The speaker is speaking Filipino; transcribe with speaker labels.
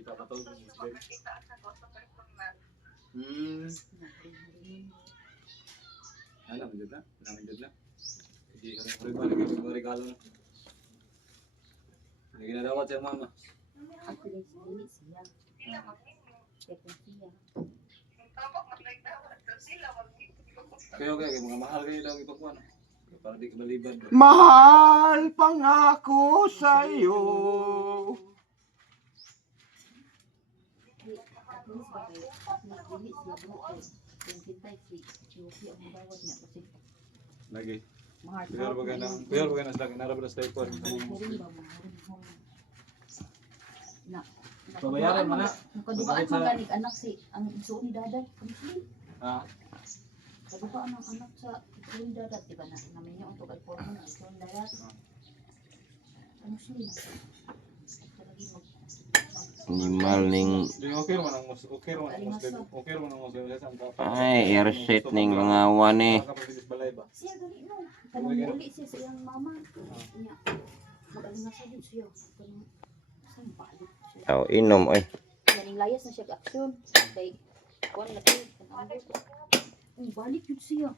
Speaker 1: Kita ka to.
Speaker 2: Makakita ako sa personal.
Speaker 1: Hmm. Ano, medyo na? Ano, medyo na? Hindi ka rin pwede balik yung regalo na. Hindi ginadawat siya mama.
Speaker 3: Ang pilis dili siya.
Speaker 2: Sila. Yung tabak maglaigdawat. So sila
Speaker 1: okay, okay. Mga mahal kayo daw ipakuha na. Para di ka malibad.
Speaker 4: Mahal pangako sa'yo.
Speaker 3: Di, at least ba kayo, at least dili siya buo. Yung kita si Chupi ang bawat niya kasi
Speaker 1: Lagi.
Speaker 3: mahal
Speaker 1: Kuyar ba ka ng, kuyar ba ka ng slack? Narabas na.
Speaker 3: Na.
Speaker 1: Babayaran mo na.
Speaker 3: Nakadugaan mo ganig anak si ang iso ni dadat.
Speaker 1: Ah,
Speaker 3: Kadugaan ang anak sa iso ni dadat, di ba na? Namin niya untuk alporno na iso ni dadat. Kamusta? Talagi
Speaker 1: sa ang
Speaker 4: ay airset ning mga wan eh.
Speaker 3: Na.
Speaker 4: Aw inom oy.
Speaker 3: Ganing layas na siya aksyon. Kay laki. Kanang Balik yun siya.